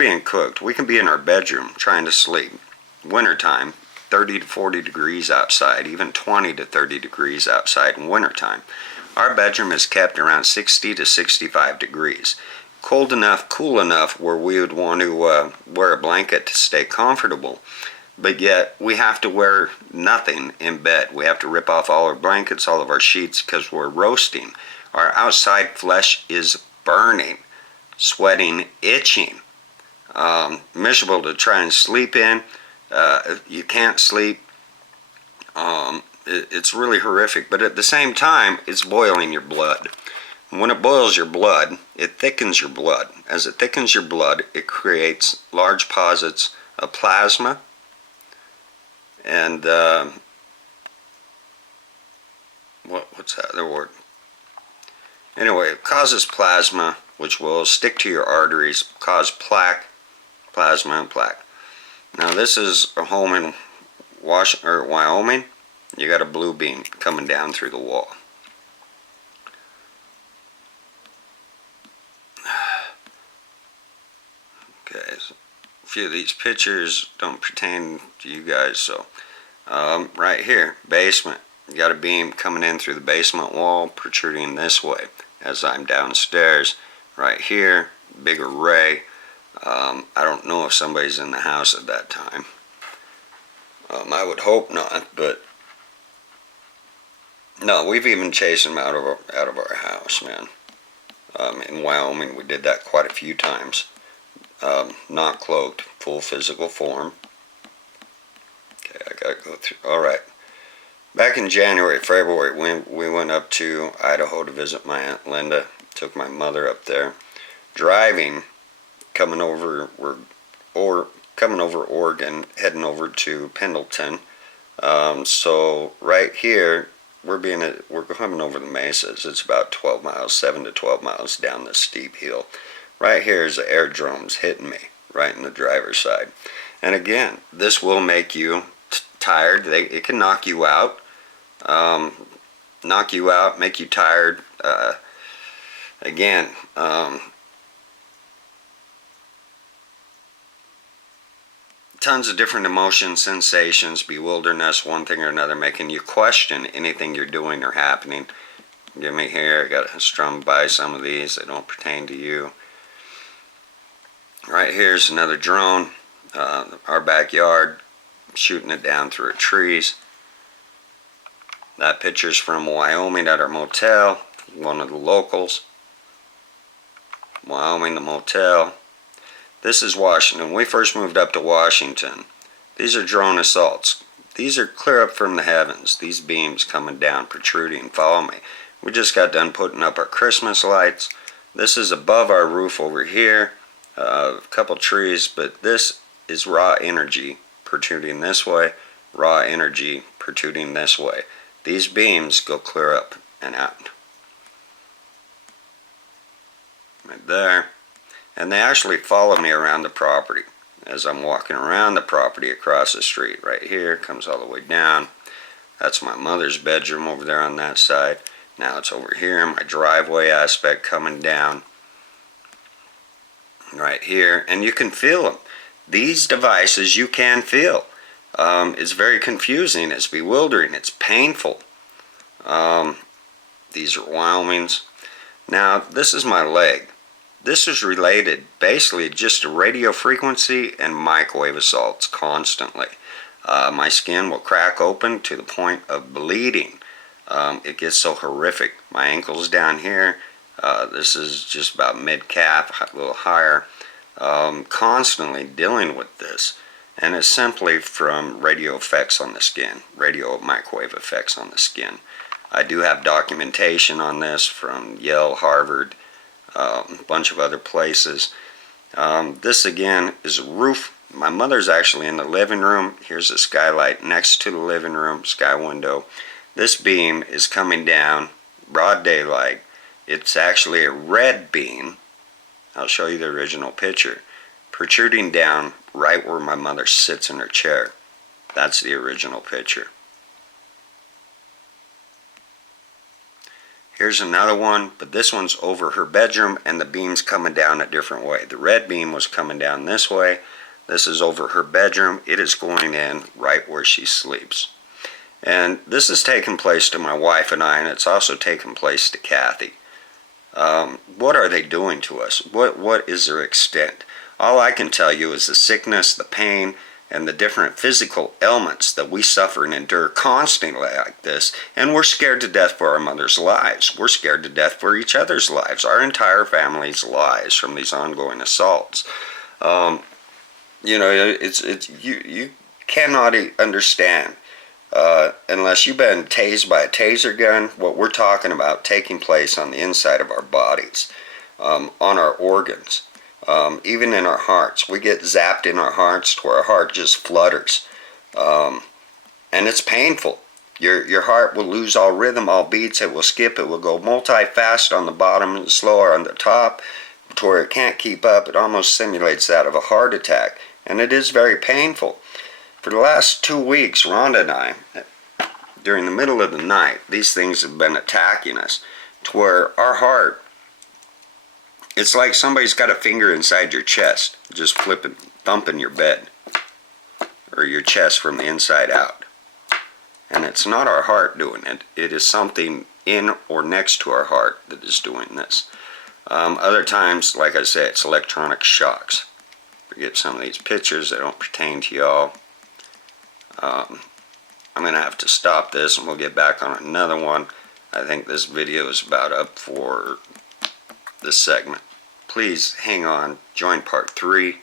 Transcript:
being cooked. We can be in our bedroom trying to sleep. Wintertime, 30 to 40 degrees outside, even 20 to 30 degrees outside in wintertime. Our bedroom is kept around 60 to 65 degrees. Cold enough, cool enough where we would want to wear a blanket to stay comfortable. But yet we have to wear nothing in bed. We have to rip off all our blankets, all of our sheets, because we're roasting. Our outside flesh is burning, sweating, itching. Miserable to try and sleep in. You can't sleep. It's really horrific, but at the same time, it's boiling your blood. When it boils your blood, it thickens your blood. As it thickens your blood, it creates large deposits of plasma, and what's that other word? Anyway, it causes plasma, which will stick to your arteries, cause plaque, plasma and plaque. Now this is a home in Wyoming. You got a blue beam coming down through the wall. Okay, so a few of these pictures don't pertain to you guys, so right here, basement. You got a beam coming in through the basement wall, protruding this way as I'm downstairs. Right here, big array. I don't know if somebody's in the house at that time. I would hope not, but no, we've even chased them out of our house, man. In Wyoming, we did that quite a few times. Not cloaked, full physical form. Okay, I gotta go through. All right. Back in January, February, we went up to Idaho to visit my Aunt Linda. Took my mother up there. Driving, coming over Oregon, heading over to Pendleton. So right here, we're coming over the mesas. It's about 12 miles, 7 to 12 miles down this steep hill. Right here is the aerodromes hitting me right in the driver's side. And again, this will make you tired. It can knock you out, make you tired. Again, tons of different emotions, sensations, bewilderness, one thing or another, making you question anything you're doing or happening. Give me here, I got strummed by some of these. They don't pertain to you. Right here's another drone, our backyard, shooting it down through trees. That picture's from Wyoming at our motel, one of the locals. Wyoming, the motel. This is Washington. We first moved up to Washington. These are drone assaults. These are clear up from the heavens. These beams coming down, protruding. Follow me. We just got done putting up our Christmas lights. This is above our roof over here. A couple trees, but this is raw energy protruding this way. Raw energy protruding this way. These beams go clear up and out. Right there. And they actually follow me around the property as I'm walking around the property across the street. Right here, comes all the way down. That's my mother's bedroom over there on that side. Now it's over here, my driveway aspect coming down. Right here, and you can feel them. These devices you can feel. It's very confusing, it's bewildering, it's painful. These are Wyomings. Now, this is my leg. This is related basically just to radio frequency and microwave assaults constantly. My skin will crack open to the point of bleeding. It gets so horrific. My ankle's down here. This is just about mid-calf, a little higher. Constantly dealing with this. And it's simply from radio effects on the skin. Radio microwave effects on the skin. I do have documentation on this from Yale, Harvard, a bunch of other places. This again is a roof. My mother's actually in the living room. Here's a skylight next to the living room, sky window. This beam is coming down, broad daylight. It's actually a red beam. I'll show you the original picture. Protruding down right where my mother sits in her chair. That's the original picture. Here's another one, but this one's over her bedroom and the beam's coming down a different way. The red beam was coming down this way. This is over her bedroom. It is going in right where she sleeps. And this has taken place to my wife and I, and it's also taken place to Kathy. What are they doing to us? What is their extent? All I can tell you is the sickness, the pain, and the different physical ailments that we suffer and endure constantly like this, and we're scared to death for our mother's lives. We're scared to death for each other's lives, our entire family's lives from these ongoing assaults. You know, you cannot understand unless you've been tased by a taser gun what we're talking about taking place on the inside of our bodies, on our organs. Even in our hearts, we get zapped in our hearts to where our heart just flutters, and it's painful. Your heart will lose all rhythm, all beats. It will skip. It will go multi-fast on the bottom and slower on the top, to where it can't keep up. It almost simulates that of a heart attack, and it is very painful. For the last 2 weeks, Rhonda and I, during the middle of the night, these things have been attacking us, to where our heart, it's like somebody's got a finger inside your chest, just thumping your bed, or your chest from the inside out. And it's not our heart doing it. It is something in or next to our heart that is doing this. Other times, like I said, it's electronic shocks. Forget some of these pictures that don't pertain to y'all. I'm going to have to stop this and we'll get back on another one. I think this video is about up for this segment. Please hang on, join part 3.